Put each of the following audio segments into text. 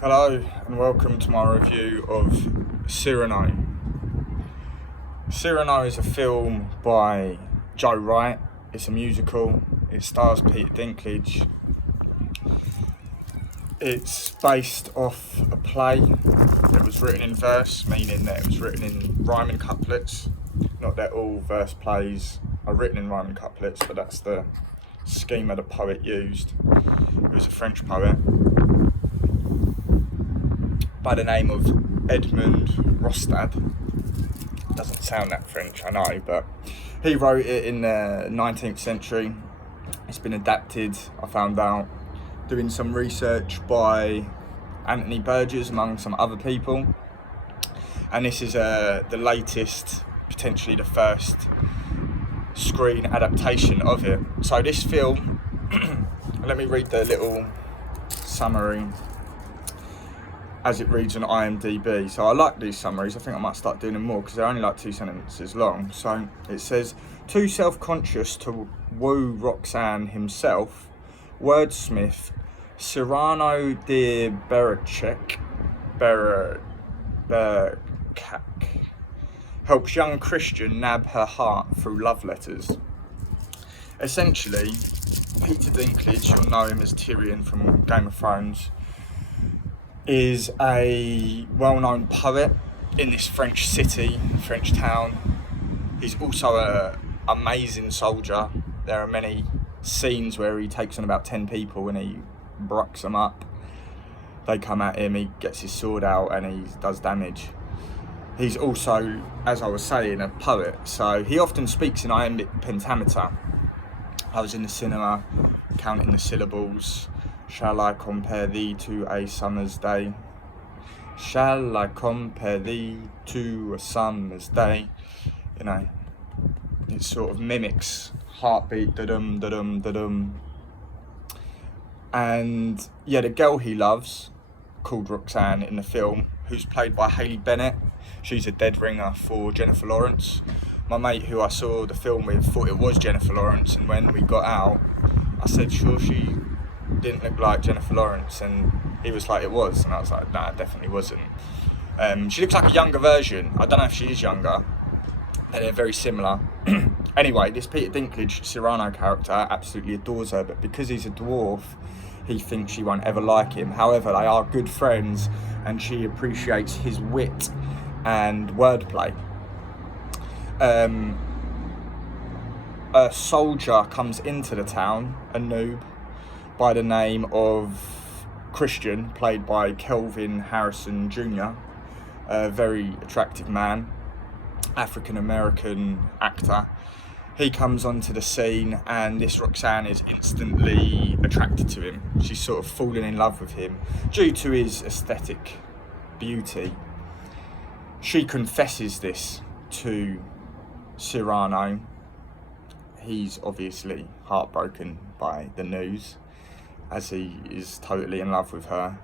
Hello and welcome to my review of Cyrano. Cyrano is a film by Joe Wright. It's a musical. It stars Peter Dinklage. It's based off a play that was written in verse, meaning that it was written in rhyming couplets. Not that all verse plays are written in rhyming couplets, but that's the schema the poet used. He was a French poet by the name of Edmond Rostad. Doesn't sound that French, I know, but he wrote it in the 19th century. It's been adapted, I found out, doing some research by Anthony Burgess among some other people. And this is the latest, potentially the first screen adaptation of it. So this film, let me read the little summary as it reads on IMDb. So I like these summaries. I think I might start doing them more because they're only like 2 sentences long. So it says, too self-conscious to woo Roxanne himself, wordsmith Cyrano de Bergerac helps young Christian nab her heart through love letters. Essentially, Peter Dinklage, you'll know him as Tyrion from Game of Thrones, is a well-known poet in this French city, French town. He's also an amazing soldier. There are many scenes where he takes on about 10 people and he brucks them up. They come at him, he gets his sword out and he does damage. He's also, as I was saying, a poet, so he often speaks in iambic pentameter. I was in the cinema counting the syllables. Shall I compare thee to a summer's day? Shall I compare thee to a summer's day? You know, it sort of mimics heartbeat, da-dum, da-dum, da-dum. And yeah, the girl he loves, called Roxanne in the film, who's played by Hayley Bennett. She's a dead ringer for Jennifer Lawrence. My mate who I saw the film with thought it was Jennifer Lawrence, and when we got out, I said, sure she didn't look like Jennifer Lawrence, and he was like, it was, and I was like, nah, it definitely wasn't. She looks like a younger version. I don't know if she is younger, but they're very similar. Anyway, this Peter Dinklage Cyrano character absolutely adores her, but because he's a dwarf, he thinks she won't ever like him. However, they are good friends, and she appreciates his wit and wordplay. A soldier comes into the town, a noob, by the name of Christian, played by Kelvin Harrison Jr., a very attractive man, African-American actor. He comes onto the scene and this Roxanne is instantly attracted to him. She's sort of fallen in love with him due to his aesthetic beauty. She confesses this to Cyrano. He's obviously heartbroken by the news, as he is totally in love with her.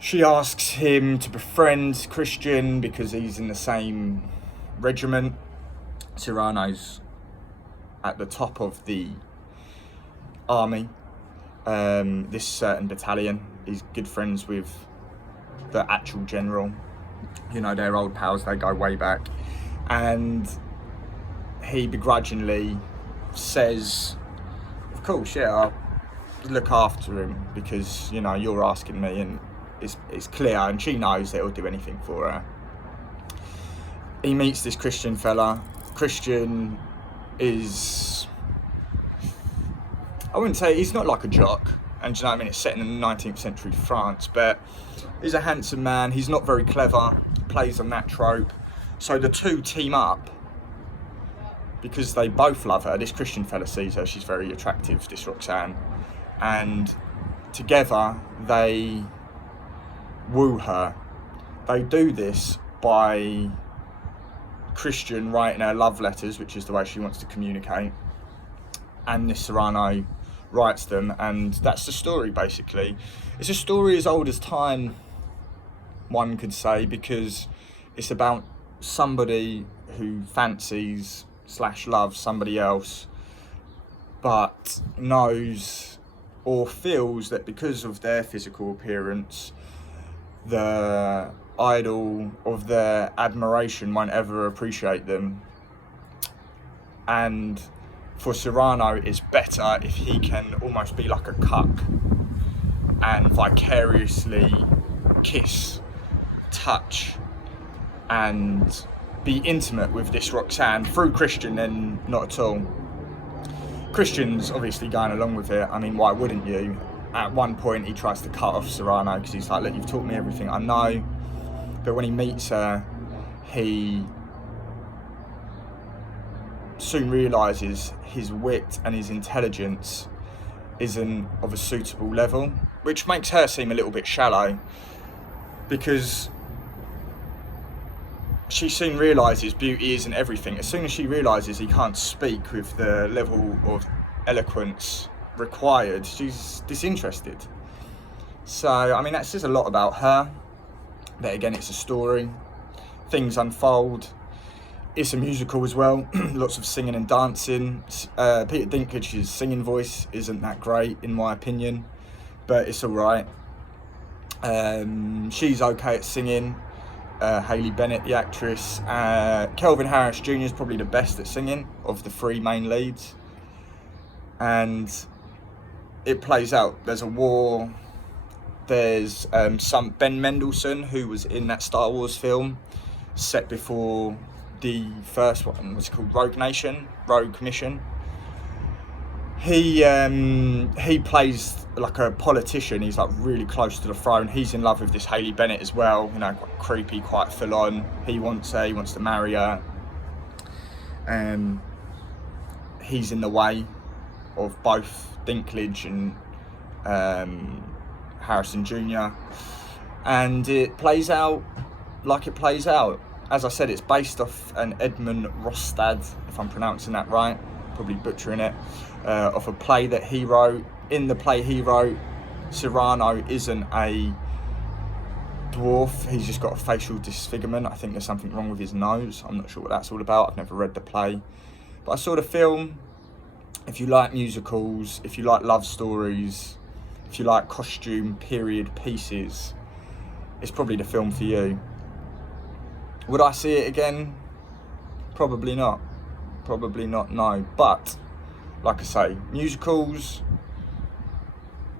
She asks him to befriend Christian because he's in the same regiment. Cyrano's at the top of the army, this certain battalion. He's good friends with the actual general. You know, they're old pals, they go way back. And he begrudgingly says, of course, yeah, I'll look after him because, you know, you're asking me, and it's clear, and she knows that he'll do anything for her. He meets this Christian fella. Christian is, I wouldn't say, he's not like a jock, and you know what I mean, it's set in the 19th century France, but he's a handsome man. He's not very clever, plays on that trope. So the two team up because they both love her. This Christian fella sees her, she's very attractive, this Roxanne, and together they woo her. They do this by Christian writing her love letters, which is the way she wants to communicate, and this Cyrano writes them, and that's the story basically. It's a story as old as time, one could say, because it's about somebody who fancies / loves somebody else, but knows or feels that because of their physical appearance, the idol of their admiration won't ever appreciate them. And for Cyrano, it's better if he can almost be like a cuck and vicariously kiss, touch, and be intimate with this Roxanne through Christian, then not at all. Christian's obviously going along with it. I mean, why wouldn't you? At one point, he tries to cut off Cyrano because he's like, look, you've taught me everything I know. But when he meets her, he soon realises his wit and his intelligence isn't of a suitable level, which makes her seem a little bit shallow, because she soon realises beauty isn't everything. As soon as she realises he can't speak with the level of eloquence required, she's disinterested. So, I mean, that says a lot about her. But again, it's a story. Things unfold. It's a musical as well. Lots of singing and dancing. Peter Dinklage's singing voice isn't that great, in my opinion, but it's all right. She's okay at singing. Hayley Bennett, the actress. Kelvin Harris Jr. is probably the best at singing of the three main leads. And it plays out. There's a war. There's some Ben Mendelsohn, who was in that Star Wars film set before the first one, was called Rogue Mission. He plays like a politician. He's like really close to the throne. He's in love with this Hayley Bennett as well. You know, quite creepy, quite full on. He wants her. He wants to marry her. He's in the way of both Dinklage and Harrison Jr. And it plays out like it plays out. As I said, it's based off an Edmund Rostad, if I'm pronouncing that right, probably butchering it, of a play that he wrote. In the play he wrote, Cyrano isn't a dwarf, he's just got a facial disfigurement. I think there's something wrong with his nose. I'm not sure what that's all about. I've never read the play. But I saw the film. If you like musicals, if you like love stories, if you like costume period pieces, it's probably the film for you. Would I see it again? Probably not. Probably not, no. But, like I say, musicals,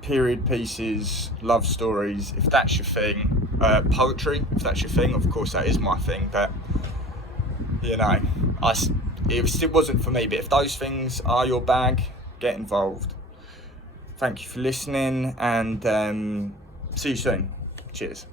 period pieces, love stories, if that's your thing, poetry, if that's your thing, of course that is my thing, but, you know, it wasn't for me. But if those things are your bag, get involved. Thank you for listening, and see you soon. Cheers.